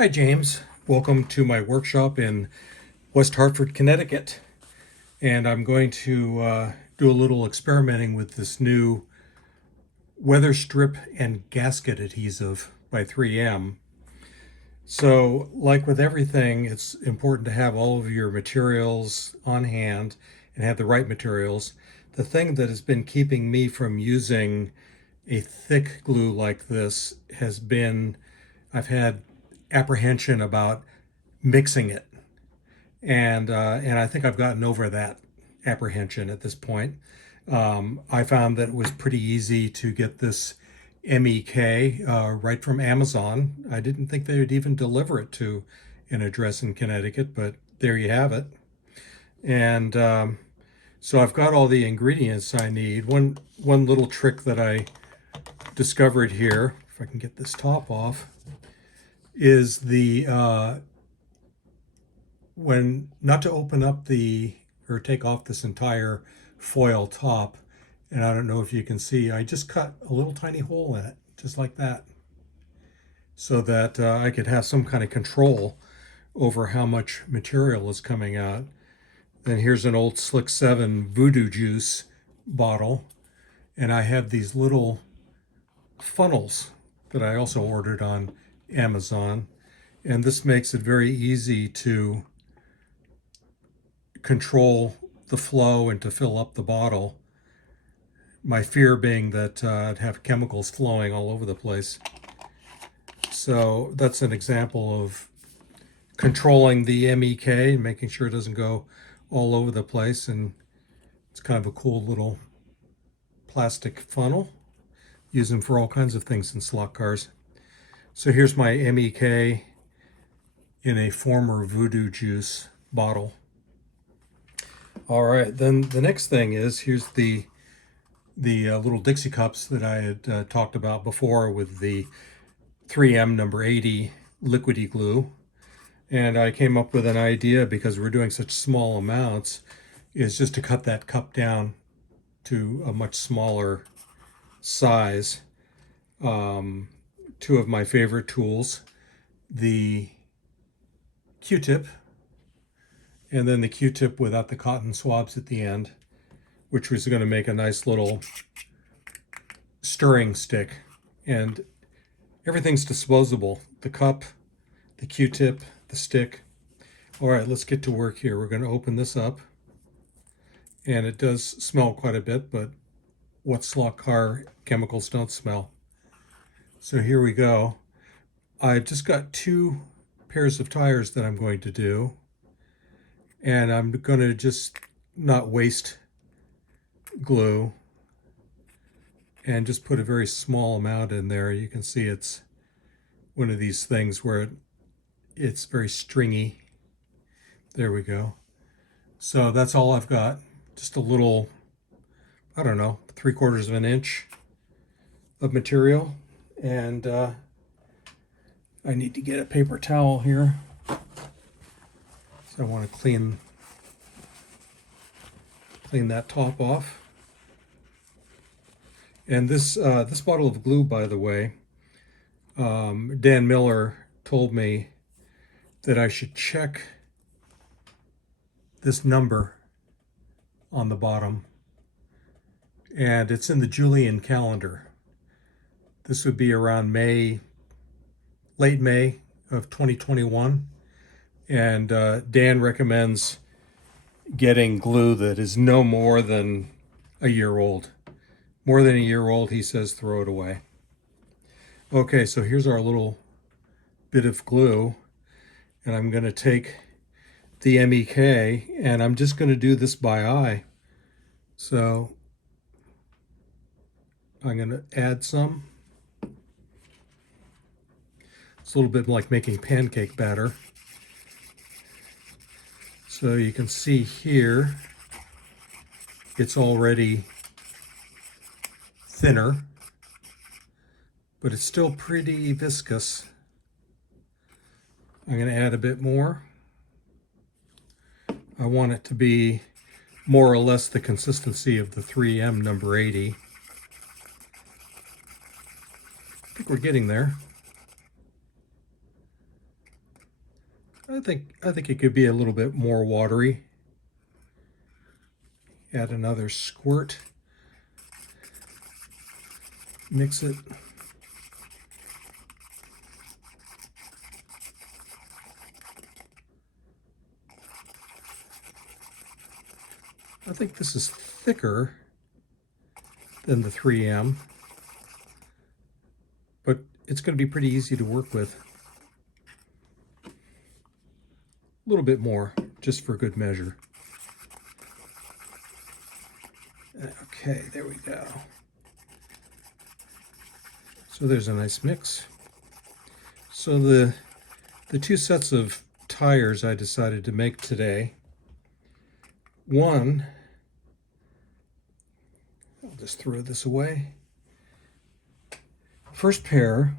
Hi, James. Welcome to my workshop in West Hartford, Connecticut. And I'm going to do a little experimenting with this new weather strip and gasket adhesive by 3M. So, like with everything, it's important to have all of your materials on hand and have the right materials. The thing that has been keeping me from using a thick glue like this has been I've had apprehension about mixing it, and I think I've gotten over that apprehension at this point. I found that it was pretty easy to get this MEK right from Amazon. I didn't think they would even deliver it to an address in Connecticut, but there you have it. And so I've got all the ingredients I need. One little trick that I discovered here, if I can get this top off, is the when not to open up the or take off this entire foil top. And I don't know if you can see, I just cut a little tiny hole in it, just like that, so that I could have some kind of control over how much material is coming out. Then here's an old Slick 7 Voodoo Juice bottle, and I have these little funnels that I also ordered on Amazon, and this makes it very easy to control the flow and to fill up the bottle. My fear being that I'd have chemicals flowing all over the place. So that's an example of controlling the MEK, making sure it doesn't go all over the place. And it's kind of a cool little plastic funnel. Use them for all kinds of things in slot cars. So here's my MEK in a former Voodoo Juice bottle. All right, then the next thing is, here's the little Dixie cups that I had talked about before with the 3M number 80 liquidy glue. And I came up with an idea, because we're doing such small amounts, is just to cut that cup down to a much smaller size. Two of my favorite tools, the Q-tip, and then the Q-tip without the cotton swabs at the end, which was going to make a nice little stirring stick. And everything's disposable: the cup, the Q-tip, the stick. All right, let's get to work here. We're going to open this up, and it does smell quite a bit, but what slot car chemicals don't smell? So here we go. I've just got 2 pairs of tires that I'm going to do, and I'm going to just not waste glue and just put a very small amount in there. You can see it's one of these things where it's very stringy. There we go. So that's all I've got. Just a little, I don't know, 3/4 of an inch of material. And I need to get a paper towel here. So I want to clean that top off. And this bottle of glue, by the way, Dan Miller told me that I should check this number on the bottom, and it's in the Julian calendar. This would be around May, late May of 2021, and Dan recommends getting glue that is no more than a year old. More than a year old, he says, throw it away. Okay, so here's our little bit of glue, and I'm going to take the MEK, and I'm just going to do this by eye. So I'm going to add some. It's a little bit like making pancake batter. So you can see here, it's already thinner, but it's still pretty viscous. I'm going to add a bit more. I want it to be more or less the consistency of the 3M number 80. I think we're getting there. I think it could be a little bit more watery. Add another squirt. Mix it. I think this is thicker than the 3M, but it's going to be pretty easy to work with. A little bit more, just for good measure. Okay, there we go. So there's a nice mix. So the two sets of tires I decided to make today. One, I'll just throw this away. First pair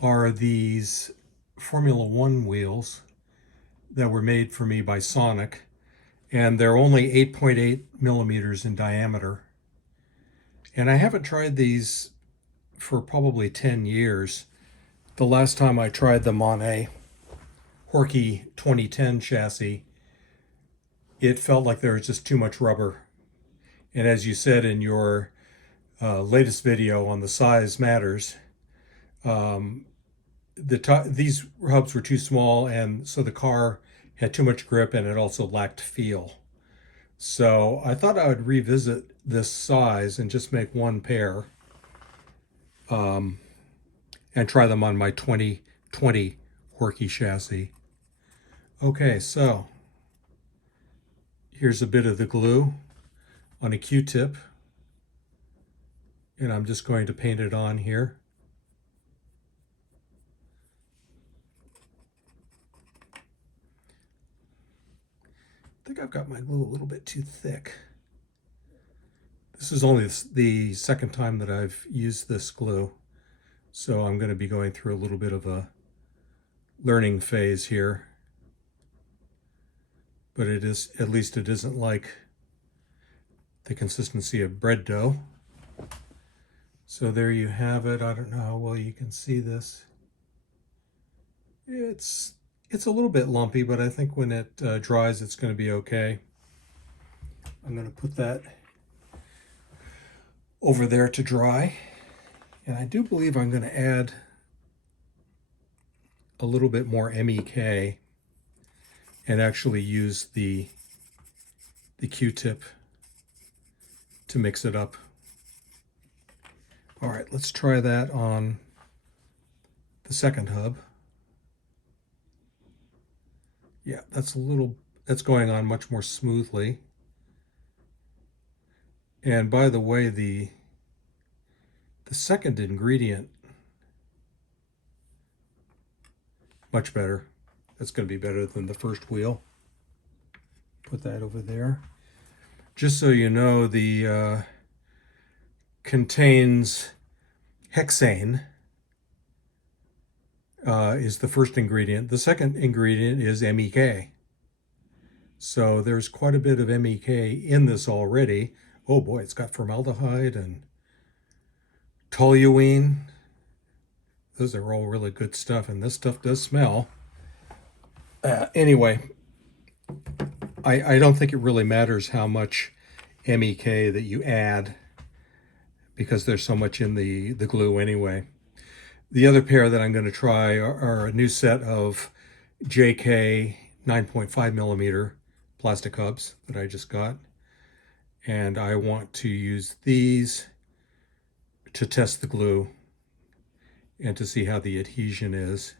are these Formula One wheels that were made for me by Sonic, and they're only 8.8 millimeters in diameter. And I haven't tried these for probably 10 years. The last time I tried them on a Horky 2010 chassis, it felt like there was just too much rubber. And as you said in your latest video on the size matters, these hubs were too small, and so the car had too much grip and it also lacked feel. So I thought I would revisit this size and just make one pair and try them on my 2020 Horky chassis. Okay, so here's a bit of the glue on a Q-tip, and I'm just going to paint it on here. I think I've got my glue a little bit too thick. This is only the second time that I've used this glue, so I'm going to be going through a little bit of a learning phase here. But it is, at least it isn't like the consistency of bread dough. So there you have it. I don't know how well you can see this. It's a little bit lumpy, but I think when it dries, it's going to be okay. I'm going to put that over there to dry. And I do believe I'm going to add a little bit more MEK and actually use the Q-tip to mix it up. All right, let's try that on the second hub. Yeah, that's going on much more smoothly. And by the way, the second ingredient, much better. That's going to be better than the first wheel. Put that over there. Just so you know, the contains hexane is the first ingredient. The second ingredient is MEK. So there's quite a bit of MEK in this already. Oh boy, it's got formaldehyde and toluene. Those are all really good stuff, and this stuff does smell. Anyway, I don't think it really matters how much MEK that you add, because there's so much in the glue anyway. The other pair that I'm going to try are a new set of JK 9.5 millimeter plastic hubs that I just got. And I want to use these to test the glue and to see how the adhesion is.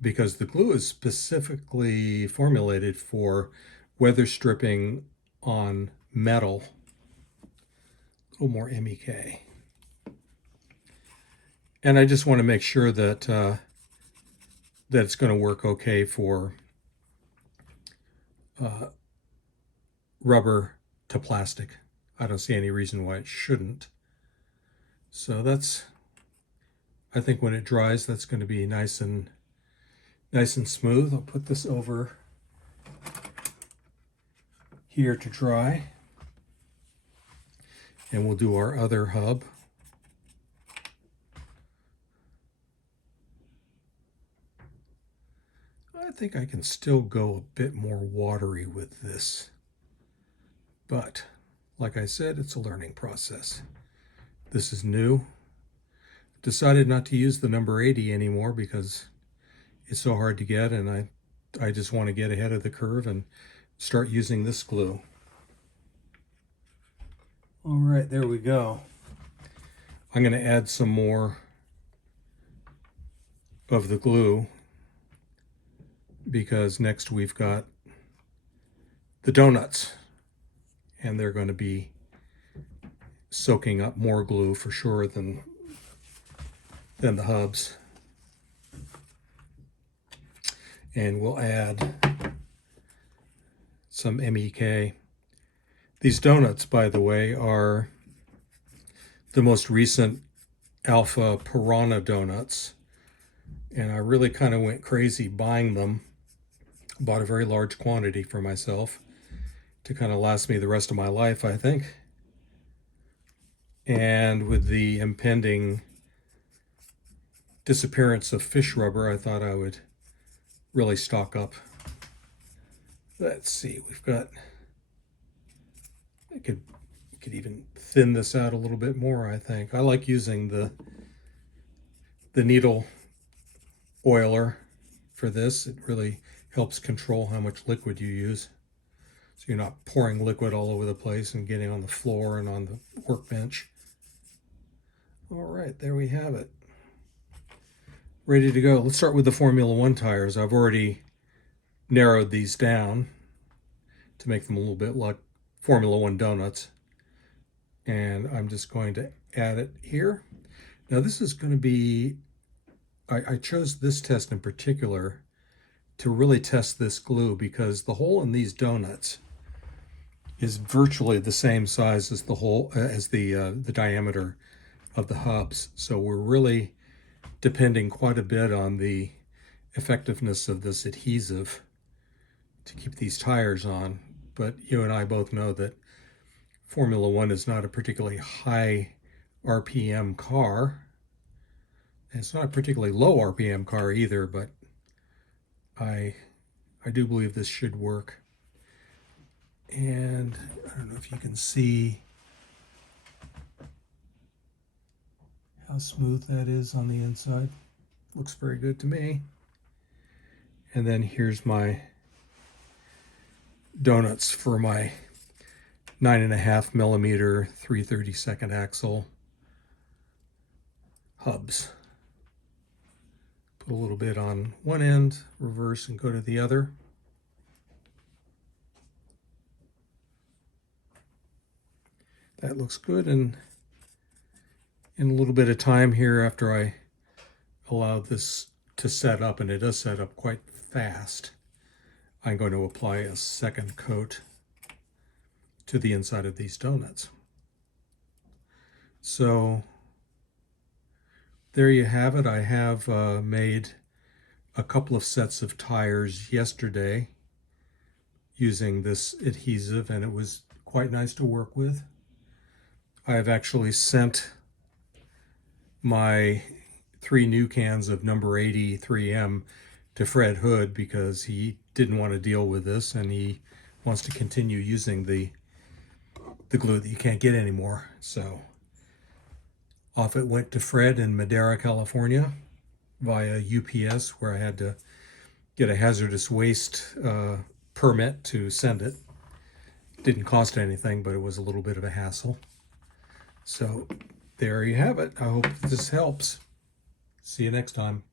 Because the glue is specifically formulated for weather stripping on metal. A little more MEK. And I just want to make sure that that it's going to work okay for rubber to plastic. I don't see any reason why it shouldn't. So that's, I think when it dries, that's going to be nice and smooth. I'll put this over here to dry, and we'll do our other hub. I think I can still go a bit more watery with this. But like I said, it's a learning process. This is new. Decided not to use the number 80 anymore because it's so hard to get, and I just want to get ahead of the curve and start using this glue. All right, there we go. I'm going to add some more of the glue because next we've got the donuts, and they're going to be soaking up more glue for sure than the hubs. And we'll add some MEK. These donuts, by the way, are the most recent Alpha Piranha donuts, and I really kind of went crazy buying them. Bought a very large quantity for myself to kind of last me the rest of my life, I think. And with the impending disappearance of fish rubber, I thought I would really stock up. Let's see, we've got, I could even thin this out a little bit more, I think. I like using the needle oiler for this. It really helps control how much liquid you use. So you're not pouring liquid all over the place and getting on the floor and on the workbench. All right, there we have it. Ready to go. Let's start with the Formula One tires. I've already narrowed these down to make them a little bit like Formula One donuts. And I'm just going to add it here. Now this is going to be, I chose this test in particular to really test this glue because the hole in these donuts is virtually the same size as the hole, as the diameter of the hubs. So we're really depending quite a bit on the effectiveness of this adhesive to keep these tires on. But you and I both know that Formula One is not a particularly high RPM car. And it's not a particularly low RPM car either, but I do believe this should work. And I don't know if you can see how smooth that is on the inside. Looks very good to me. And then here's my donuts for my 9.5 millimeter 3/32 axle hubs. Put a little bit on one end, reverse and go to the other. That looks good, and in a little bit of time here after I allowed this to set up, and it does set up quite fast, I'm going to apply a second coat to the inside of these donuts. So there you have it. I have made a couple of sets of tires yesterday using this adhesive, and it was quite nice to work with. I have actually sent my 3 new cans of number 80 3M to Fred Hood because he didn't want to deal with this, and he wants to continue using the glue that you can't get anymore. So off it went to Fred in Madera, California via UPS, where I had to get a hazardous waste permit to send it. Didn't cost anything, but it was a little bit of a hassle. So there you have it. I hope this helps. See you next time.